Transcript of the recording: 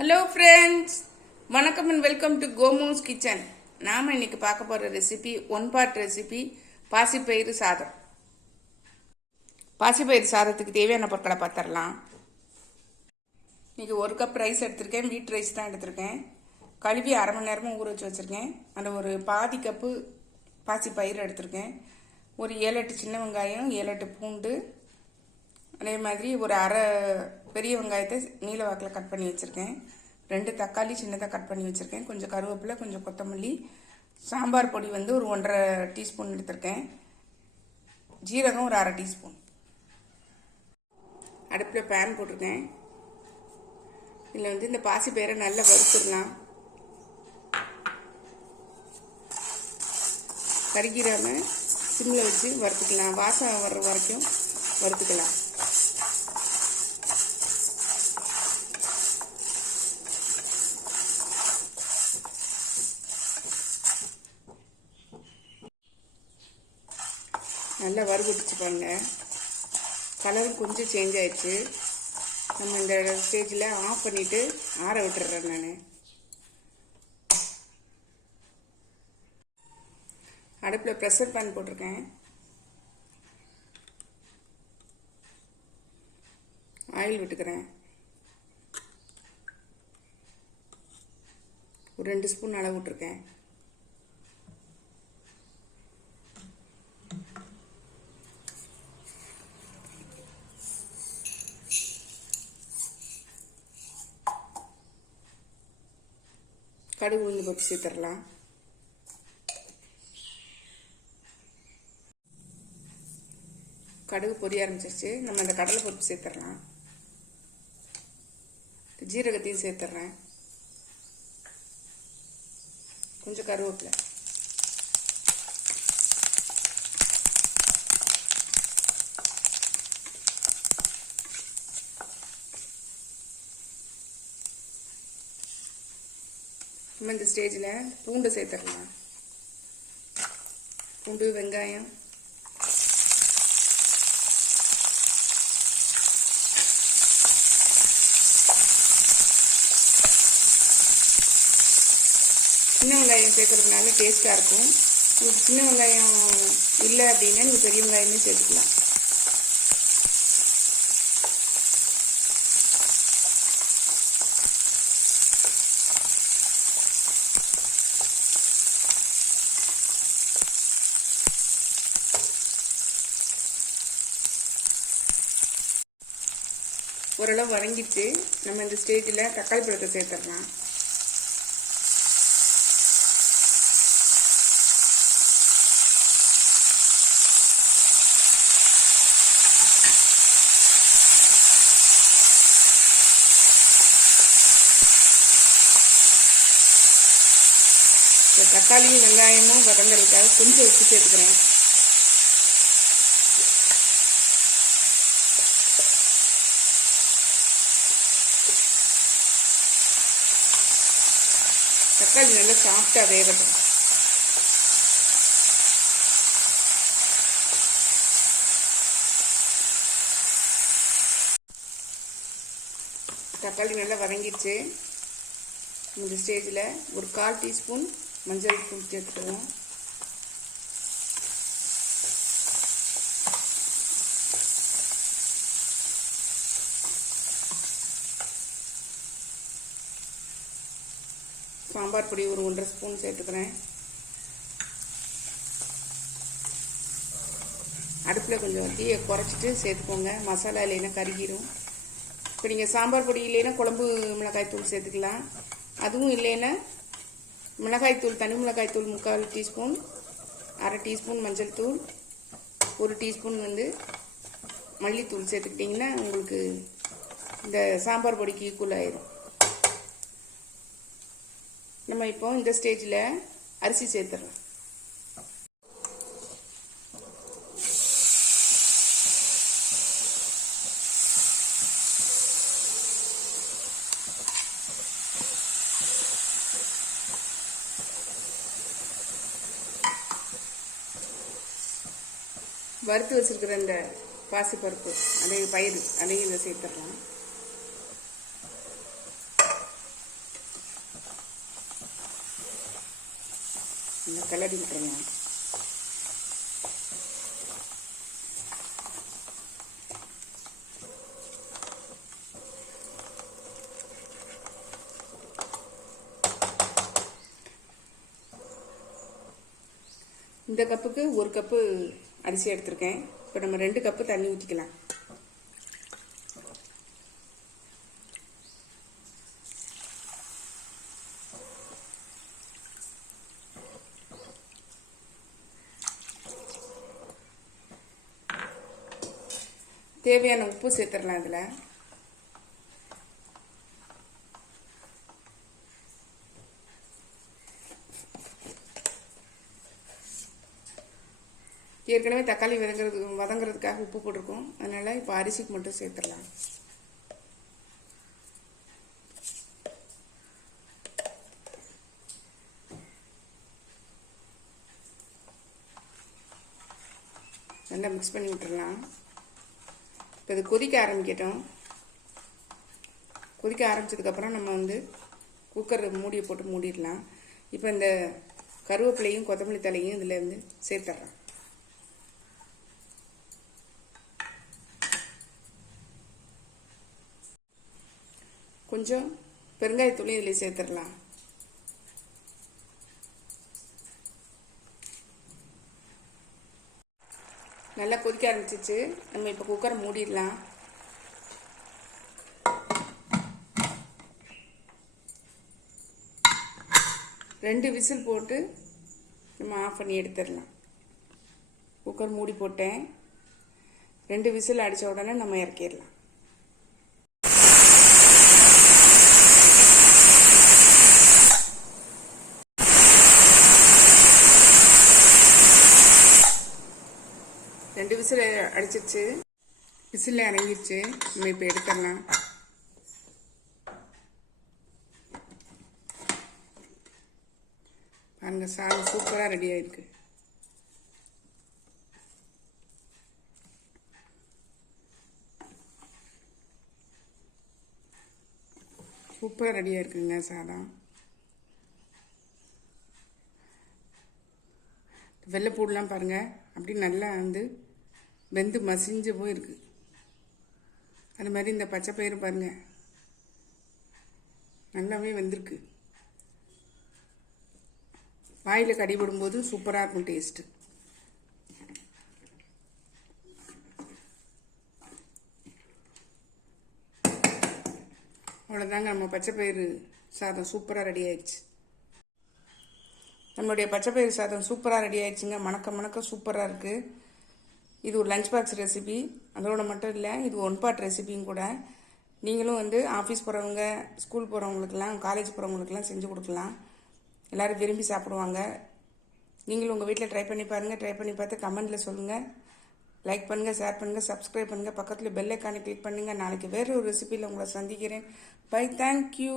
Hello friends வணக்கம் and welcome to Komo's kitchen நாம் இன்னைக்கு பார்க்க போகிற ரெசிபி ஒன் பார்ட் ரெசிபி பாசிப்பயிறு சாதம். பாசிப்பயிறு சாதத்துக்கு தேவையான பொருட்களை பார்த்துடலாம். இன்னைக்கு ஒரு கப் ரைஸ் எடுத்திருக்கேன். வீட் ரைஸ் தான் எடுத்திருக்கேன். கழுவி அரை மணி நேரமும் ஊற வச்சு வச்சுருக்கேன். அதில் ஒரு பாதி கப்பு பாசிப்பயிறு எடுத்திருக்கேன். ஒரு ஏழு எட்டு சின்ன வெங்காயம் ஏழு எட்டு பூண்டு அதே மாதிரி ஒரு அரை பெரிய வெங்காயத்தை நீல வாக்கில் கட் பண்ணி வச்சுருக்கேன். ரெண்டு தக்காளி சின்னதாக கட் பண்ணி வச்சுருக்கேன். கொஞ்சம் கருவேப்பிலை கொஞ்சம் கொத்தமல்லி. சாம்பார் பொடி வந்து ஒரு ஒன்றரை டீஸ்பூன் எடுத்திருக்கேன். ஜீரகம் ஒரு அரை டீஸ்பூன். அடுப்பில் பேன் போட்டிருக்கேன். இதில் வந்து இந்த பாசி பயிரை நல்லா வறுத்துடலாம். கருகிராமல் சிம்மில் வச்சு வறுத்துக்கலாம். வாசம் வர்ற வரைக்கும் வறுத்துக்கலாம். நல்லா வறுபட்டுச்சு பாருங்க. கலரும் கொஞ்சம் சேஞ்ச் ஆயிடுச்சு. நம்ம இந்த ஸ்டேஜில் ஆஃப் பண்ணிவிட்டு ஆற விட்டுறேன் நான். அடுப்பில் ப்ரெஷர் பேன் போட்டிருக்கேன். ஆயில் விட்டுக்கிறேன். ஒரு ரெண்டு ஸ்பூன் அளவு விட்டுருக்கேன். கடுகு உளுந்து பருப்பு சேர்த்துடலாம். கடுகு பொரிய ஆரம்பிச்சிருச்சு. நம்ம இந்த கடலை பருப்பு சேர்த்துடலாம். ஜீரகத்தையும் சேர்த்துட்றேன். கொஞ்சம் கருவேப்பிலை. நம்ம இந்த ஸ்டேஜில் பூண்டு சேர்த்துடலாம். பூண்டு வெங்காயம். சின்ன வெங்காயம் சேர்க்கறதுனால டேஸ்ட்டாக இருக்கும். உங்களுக்கு சின்ன வெங்காயம் இல்லை அப்படின்னா நீங்கள் பெரிய வெங்காயமே சேர்த்துக்கலாம். ஓரளவு வதங்கிடுச்சு நம்ம இந்த ஸ்டேஜில் தக்காளி பழத்தை சேர்த்துடலாம். இந்த தக்காளியும் வெங்காயமும் வதங்கிறதுக்காக கொஞ்சம் உப்பு சேர்த்துக்கிறேன். தக்காளி நல்லா சாஃப்டாக வேகட்டும். தக்காளி நல்லா வதங்கிடுச்சு. இந்த ஸ்டேஜில் ஒரு கால் டீஸ்பூன் மஞ்சள் தூள் சேர்த்துக்குவோம். சாம்பார் பொடி ஒரு ஒன்றரை ஸ்பூன் சேர்த்துக்கிறேன். அடுப்பில் கொஞ்சம் தீயை குறைச்சிட்டு சேர்த்துக்கோங்க. மசாலா இல்லைன்னா கருகிரும். இப்போ நீங்கள் சாம்பார் பொடி இல்லைன்னா குழம்பு மிளகாய் தூள் சேர்த்துக்கலாம். அதுவும் இல்லைன்னா மிளகாய் தூள் தனி மிளகாய் தூள் முக்கால் டீஸ்பூன் அரை டீஸ்பூன் மஞ்சள் தூள் ஒரு டீஸ்பூன் வந்து மல்லித்தூள் சேர்த்துக்கிட்டிங்கன்னா உங்களுக்கு இந்த சாம்பார் பொடிக்கு ஈக்குவல் ஆயிரும். நம்ம இப்போ இந்த ஸ்டேஜில் அரிசி சேர்த்துறோம். வறுத்து வச்சுருக்கிற இந்த பாசிப்பருப்பு அதே பயிர் அதையும் இதை சேர்த்துடலாம் இந்த கிளறி விட்டுருங்க இந்த கப்புக்கு ஒரு கப்பு அரிசி எடுத்திருக்கேன். இப்போ நம்ம ரெண்டு கப்பு தண்ணி ஊற்றிக்கலாம் தேவையான உப்பு சேர்த்துடலாம் இதில். ஏற்கனவே தக்காளி வதங்கிறது வதங்குறதுக்காக உப்பு போட்டிருக்கோம். அதனால இப்போ அரிசிக்கு மட்டும் சேர்த்துடலாம். நல்லா மிக்ஸ் பண்ணி விட்டுடலாம். இப்போ இது கொதிக்க ஆரம்பிக்கட்டும். கொதிக்க ஆரம்பிச்சதுக்கப்புறம் நம்ம வந்து குக்கர் மூடியை போட்டு மூடிடலாம். இப்போ இந்த கருவேப்பிலையும் கொத்தமல்லி தலையும் இதில் வந்து சேர்த்துட்றோம் கொஞ்சம் பெருங்காயத்தூளையும் இதில் சேர்த்துடலாம். நல்லா கொதிக்க ஆரம்பிச்சிச்சு. நம்ம இப்போ குக்கரை மூடிடலாம். ரெண்டு விசில் போட்டு நம்ம ஆஃப் பண்ணி எடுத்துடலாம். குக்கர் மூடி போட்டேன். ரெண்டு விசில் அடித்த உடனே நம்ம இறக்கிடலாம். ரெண்டு விசில் அடிச்சிருச்சு. விசில் இறங்கிடுச்சு நம்ம இப்போ எடுத்துடலாம். பாருங்க சாதம் சூப்பராக ரெடி ஆயிருக்கு. சூப்பராக ரெடியாக இருக்குங்க சாதம். வெள்ளைப்பூடெலாம் பாருங்கள் அப்படி நல்லா வந்து வெந்து மசிஞ்சு போயிருக்கு. அது மாதிரி இந்த பச்சை பயிறு பாருங்கள் நல்லாவே வெந்திருக்கு. வாயில் கடிபடும்போது சூப்பராக இருக்கும் டேஸ்ட்டு. அவ்வளோதாங்க நம்ம பச்சை பயிறு சாதம் சூப்பராக ரெடி ஆயிடுச்சு. நம்மளுடைய பச்சை பயிறு சாதம் சூப்பராக ரெடி ஆயிடுச்சுங்க. மணக்க மணக்க சூப்பராக இருக்குது இது ஒரு லஞ்ச் பாக்ஸ் ரெசிபி அதோட மட்டும் இல்லை இது ஒன் பார்ட் ரெசிபியும் கூட. நீங்களும் வந்து ஆஃபீஸ் போகிறவங்க ஸ்கூல் போகிறவங்களுக்கெல்லாம் காலேஜ் போகிறவங்களுக்கெல்லாம் செஞ்சு கொடுக்கலாம். எல்லோரும் விரும்பி சாப்பிடுவாங்க. நீங்களும் உங்கள் வீட்டில் ட்ரை பண்ணி பாருங்கள் ட்ரை பண்ணி பார்த்து கமெண்டில் சொல்லுங்கள் லைக் பண்ணுங்கள் ஷேர் பண்ணுங்கள் சப்ஸ்கிரைப் பண்ணுங்கள் பக்கத்தில் பெல் ஐக்கானை கிளிக் பண்ணுங்கள் நாளைக்கு வேறு ஒரு ரெசிபியில் உங்களை சந்திக்கிறேன். By thank you